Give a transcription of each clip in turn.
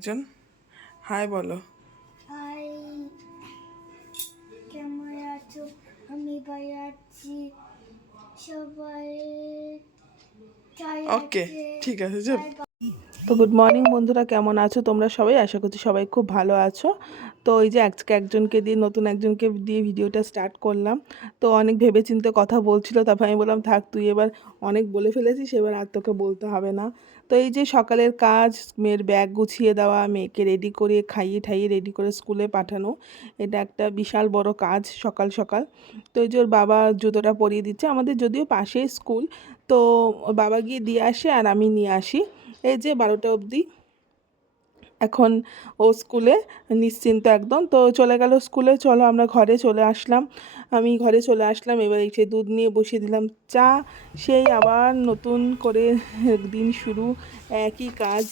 একজন হাই বলো। হাই, কেমন আছো? আমি ভালো আছি। সবাই ওকে, ঠিক আছে, চল। বাই। তো গুড মর্নিং বন্ধুরা, কেমন আছো তোমরা সবাই? আশা করছি সবাই খুব ভালো আছো। তো এই যে আজকে একজনকে দিয়ে নতুন একজনকে দিয়ে ভিডিওটা স্টার্ট করলাম। তো অনেক ভেবেচিন্তে কথা বলছিল, তারপর আমি বললাম থাক, তুই এবার অনেক বলে ফেলেছিস, এবার আর তোকে বলতে হবে না। তো এই যে সকালের কাজ, মেয়ের ব্যাগ গুছিয়ে দেওয়া, মেয়েকে রেডি করে খাইয়ে ঠাইয়ে রেডি করে স্কুলে পাঠানো, এটা একটা বিশাল বড় কাজ সকাল সকাল। তো এই যে ওর বাবা জুতোটা পরিয়ে দিচ্ছে, আমাদের যদিও পাশেই স্কুল, তো ওর বাবা গিয়ে দিয়ে আসে আর আমি নিয়ে আসি। এই যে 12টা অবধি এখন ও স্কুলে নিশ্চিন্ত একদম। তো চলে গেল স্কুলে, চলো আমরা ঘরে চলে আসলাম। আমি ঘরে চলে আসলাম, এবার এসে দুধ নিয়ে বসিয়ে দিলাম চা। সেই আবার নতুন করে দিন শুরু, একই কাজ।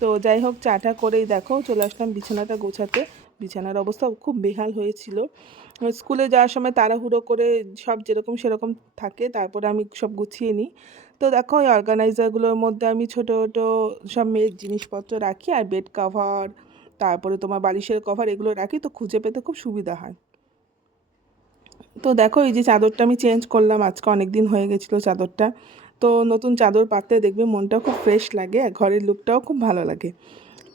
তো যাই হোক, চাটা করেই দেখো চলে আসলাম বিছানাটা গোছাতে। বিছানার অবস্থা খুব বেহাল হয়েছিল। স্কুলে যাওয়ার সময় তাড়াহুড়ো করে সব যেরকম সেরকম থাকে, তারপরে আমি সব গুছিয়ে নিই। তো দেখো এই অর্গানাইজারগুলোর মধ্যে আমি ছোটো ছোটো সব মেয়ের জিনিসপত্র রাখি, আর বেড কভার, তারপরে তোমার বালিশের কভার, এগুলো রাখি, তো খুঁজে পেতে খুব সুবিধা হয়। তো দেখো এই যে চাদরটা আমি চেঞ্জ করলাম, আজকে অনেক দিন হয়ে গেছিলো চাদরটা। তো নতুন চাদর পাততে দেখবে মনটাও খুব ফ্রেশ লাগে, আর ঘরের লুকটাও খুব ভালো লাগে।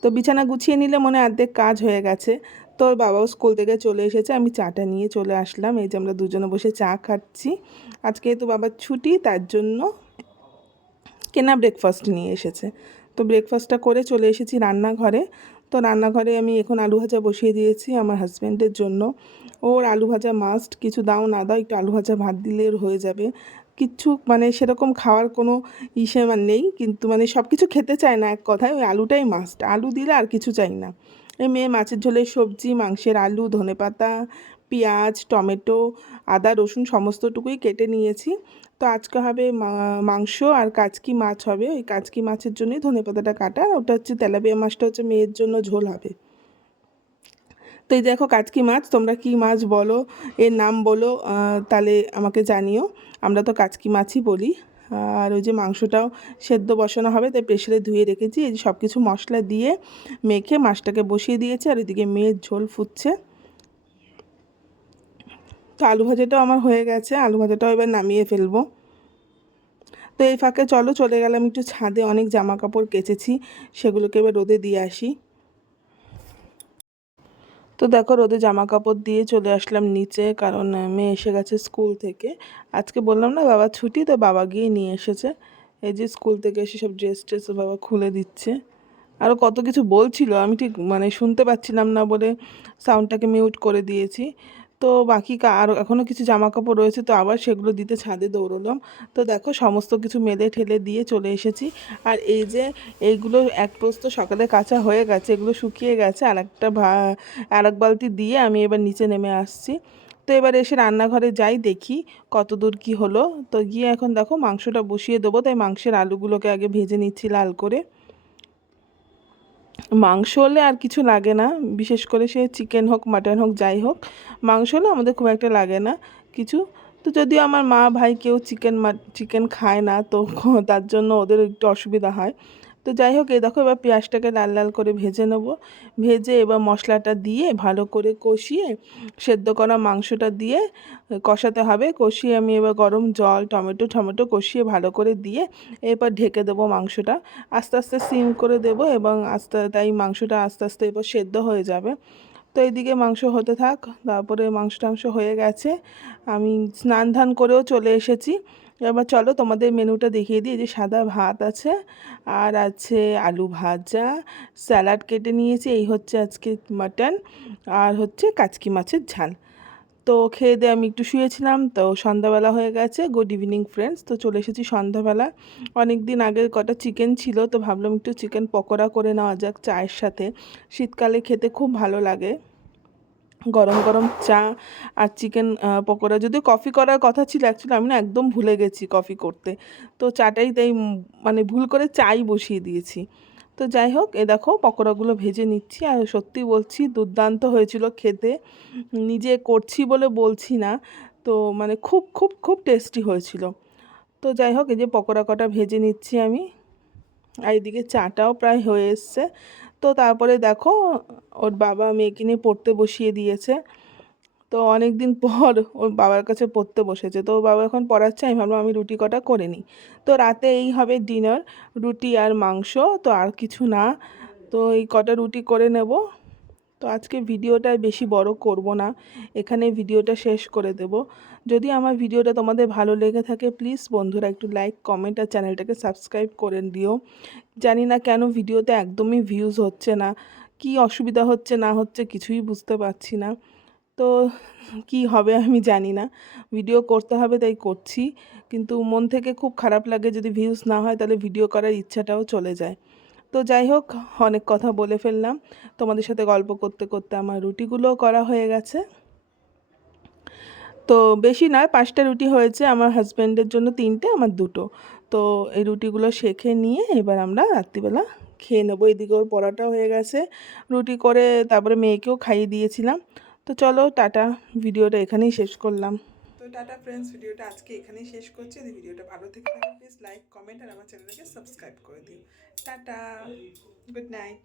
তো বিছানা গুছিয়ে নিলে মনে অর্ধেক কাজ হয়ে গেছে। তো ওর বাবাও স্কুল থেকে চলে এসেছে, আমি চাটা নিয়ে চলে আসলাম। এই যে আমরা দুজনে বসে চা খাচ্ছি। আজকে তো বাবার ছুটি, তার জন্য কেনা ব্রেকফাস্ট নিয়ে এসেছে। তো ব্রেকফাস্টটা করে চলে এসেছি রান্নাঘরে। তো রান্নাঘরে আমি এখন আলু ভাজা বসিয়ে দিয়েছি আমার হাজব্যান্ডের জন্য। ওর আলু ভাজা মাস্ট, কিছু দাও না দাও একটু আলু ভাজা ভাত দিলে ওর হয়ে যাবে। কিচ্ছু মানে সেরকম খাওয়ার কোনো ইসে মানে নেই, কিন্তু মানে সব কিছু খেতে চায় না, এক কথায় ওই আলুটাই মাস্ট, আলু দিলে আর কিছু চাই না। এই মেয়ে মাছের ঝোলের সবজি, মাংসের আলু, ধনেপাতা, পেঁয়াজ, টমেটো, আদা, রসুন সমস্তটুকুই কেটে নিয়েছি। তো আজকে হবে মাংস আর কাচকি মাছ হবে। ওই কাচকি মাছের জন্যই ধনেপাতাটা কাটা, আর ওটা হচ্ছে তেলাপিয়া মাছটা হচ্ছে মেয়ের জন্য ঝোল হবে। তো এই দেখো কাচকি মাছ, তোমরা কি মাছ বলো, এর নাম বলো, তাহলে আমাকে জানিও। আমরা তো কাচকি মাছই বলি। আর ওই যে মাংসটাও সেদ্ধ বসানো হবে, তাই প্রেশারে ধুয়ে রেখেছি। এই যে সব কিছু মশলা দিয়ে মেখে মাছটাকে বসিয়ে দিয়েছে, আর ওইদিকে মেয়ের ঝোল ফুটছে। তো আলু ভাজাটাও আমার হয়ে গেছে, আলু ভাজাটাও এবার নামিয়ে ফেলবো। তো এই ফাঁকে চলো চলে গেলাম একটু ছাদে, অনেক জামা কাপড় কেচেছি, সেগুলোকে এবার রোদে দিয়ে আসি। তো দেখো রোদে জামা কাপড় দিয়ে চলে আসলাম নিচে, কারণ মেয়ে এসে গেছে স্কুল থেকে। আজকে বললাম না বাবা ছুটি, তো বাবা গিয়ে নিয়ে এসেছে। এই যে স্কুল থেকে এসে সব ড্রেস ট্রেস বাবা খুলে দিচ্ছে। আরও কত কিছু বলছিল, আমি ঠিক মানে শুনতে পাচ্ছিলাম না বলে সাউন্ডটাকে মিউট করে দিয়েছি। তো বাকি আরও এখনও কিছু জামা কাপড় রয়েছে, তো আবার সেগুলো দিতে ছাদে দৌড়লাম। তো দেখো সমস্ত কিছু মেলে ঠেলে দিয়ে চলে এসেছি। আর এই যে এইগুলো এক প্রস্ত সকালে কাচা হয়ে গেছে, এগুলো শুকিয়ে গেছে, আর এক বালতি দিয়ে আমি এবার নিচে নেমে আসছি। তো এবার এসে রান্নাঘরে যাই, দেখি কত দূর কী হলো। তো গিয়ে এখন দেখো মাংসটা বসিয়ে দেবো, তাই মাংসের আলুগুলোকে আগে ভেজে নিচ্ছি লাল করে। মাংস হলে আর কিছু লাগে না, বিশেষ করে সে চিকেন হোক মাটন হোক যাই হোক, মাংস হলে আমাদের খুব একটা লাগে না কিছু। তো যদিও আমার মা ভাই কেউ চিকেন খায় না, তো তার জন্য ওদের একটু অসুবিধা হয়। তো যাই হোক, এই দেখো এবার পেঁয়াজটাকে লাল লাল করে ভেজে নেব। ভেজে এবার মশলাটা দিয়ে ভালো করে কষিয়ে সেদ্ধ করা মাংসটা দিয়ে কষাতে হবে। কষিয়ে আমি এবার গরম জল, টমেটো টমেটো কষিয়ে ভালো করে দিয়ে এরপর ঢেকে দেবো মাংসটা। আস্তে আস্তে সিম করে দেবো, এবং তাই মাংসটা আস্তে আস্তে এবার সেদ্ধ হয়ে যাবে। তো এইদিকে মাংস হতে থাক, তারপরে মাংস টাংস হয়ে গেছে, আমি স্নান ধান করেও চলে এসেছি। এবার চলো তোমাদের মেনুটা দেখিয়ে দিই। এই যে সাদা ভাত আছে, আর আছে আলু ভাজা, স্যালাড কেটে নিয়েছি, এই হচ্ছে আজকে মাটন, আর হচ্ছে কাচকি মাছের ঝাল। তো খেয়ে দিয়ে আমি একটু শুয়েছিলাম, তো সন্ধ্যাবেলা হয়ে গেছে। গুড ইভিনিং ফ্রেন্ডস, তো চলে এসেছি সন্ধ্যাবেলা। অনেক দিন আগের কটা চিকেন ছিল, তো ভাবলাম একটু চিকেন পকোড়া করে নেওয়া যাক চায়ের সাথে। শীতকালে খেতে খুব ভালো লাগে গরম গরম চা আর চিকেন পকোড়া। যদিও কফি করার কথা ছিল, অ্যাকচুয়ালি আমি না একদম ভুলে গেছি কফি করতে। তো চাটাই তাই মানে ভুল করে চাই বসিয়ে দিয়েছি। তো যাই হোক, এ দেখো পকোড়াগুলো ভেজে নিচ্ছি, আর সত্যি বলছি দুর্দান্ত হয়েছিল খেতে। নিজে করছি বলে বলছি না, তো মানে খুব খুব খুব টেস্টি হয়েছিল। তো যাই হোক, এই যে পকোড়া কটা ভেজে নিচ্ছি আমি, আর এদিকে চাটাও প্রায় হয়ে এসছে। তো তারপরে দেখো ওর বাবা মেয়েকে নিয়ে পড়তে বসিয়ে দিয়েছে। তো অনেক দিন পর ওর বাবার কাছে পড়তে বসেছে, তো ওর বাবা এখন পড়াচ্ছে, আমি ভাবলাম আমি রুটি কটা করে নিই। তো রাতে এই হবে ডিনার, রুটি আর মাংস, তো আর কিছু না। তো এই কটা রুটি করে নেব। তো আজকে ভিডিওটা বেশি বড় করব না, এখানে ভিডিওটা শেষ করে দেব। যদি আমার ভিডিওটা তোমাদের ভালো লেগে থাকে প্লিজ বন্ধুরা একটু লাইক কমেন্ট আর চ্যানেলটাকে সাবস্ক্রাইব করে দিও। জানি না কেন ভিডিওতে একদমই ভিউজ হচ্ছে না, কি অসুবিধা হচ্ছে না হচ্ছে কিছুই বুঝতে পারছি না। তো কি হবে আমি জানি না, ভিডিও করতে হবে তাই করছি, কিন্তু মন থেকে খুব খারাপ লাগে যদি ভিউজ না হয়, তাহলে ভিডিও করার ইচ্ছাটাও চলে যায়। তো যাই হোক, অনেক কথা বলে ফেললাম, তোমাদের সাথে গল্প করতে করতে আমার রুটিগুলোও করা হয়ে গেছে। তো বেশি নয়, 5টা রুটি হয়েছে, আমার হাজব্যান্ডের জন্য 3টে, আমার 2টো। তো এই রুটিগুলো সেঁকে নিয়ে এবার আমরা রাত্রিবেলা খেয়ে নেবো। এদিকে ওর পরোটা হয়ে গেছে, রুটি করে তারপরে মেয়েকেও খাইয়ে দিয়েছিলাম। তো চলো টাটা, ভিডিওটা এখানেই শেষ করলাম। তো টাটা ফ্রেন্ডস, ভিডিওটা আজকে এখানেই শেষ করছি। যদি ভিডিওটা ভালো থেকে থাকে প্লিজ লাইক কমেন্ট আর আমার চ্যানেলটাকে সাবস্ক্রাইব করে দিও। Tata, good night.